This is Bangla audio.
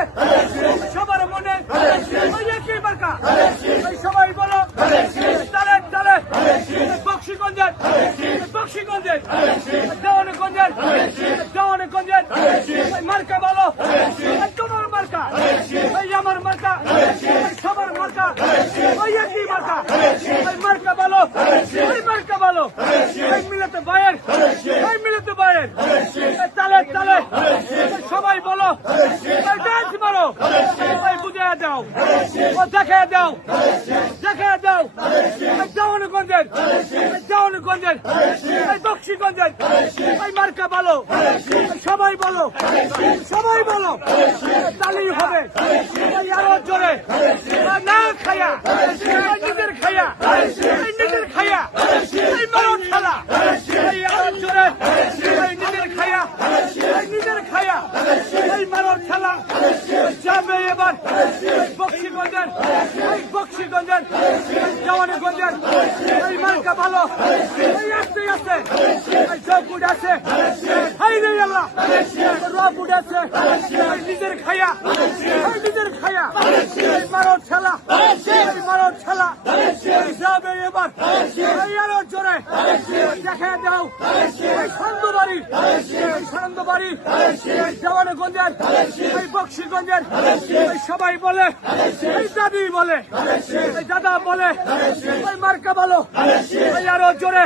মনে সবার মনে ওই একই মার্কা সবাই বলো তালে তালে বক্সিগঞ্জের দেওয়ানগঞ্জের মার্কা বলো তোমার মার্কা আমার মার্কা সবার মার্কা ওই একই মার্কা মার্কা বলো মিলাতে বাইরের তালে তালে সবাই বলো ডান্স মারো বুঝে দাও ও দেখে দাও দেওয়ানগঞ্জের বক্সিগঞ্জের মার্কা বলো সবাই বলো তালি হবে আরো জোরে না খায়া নিজের খায়া মারো ঠালা আরো জোরে নিজের খায়া মারো ঠালা যাবে এবার বক্সিগঞ্জের দেওয়ানগঞ্জের মার্কা ভালো আসতে চৌকুট আছে হাই রে আল্লাহ রপুট আছে নিজের খায়া মারো ঠেলা যাবে এবার আরো জোরে দেখা দাও সানন্দবাড়ি দেওয়ানগঞ্জের বক্সিগঞ্জের সবাই বলে দাদি বলে দাদা বলে মার্কা বলো আরো জোরে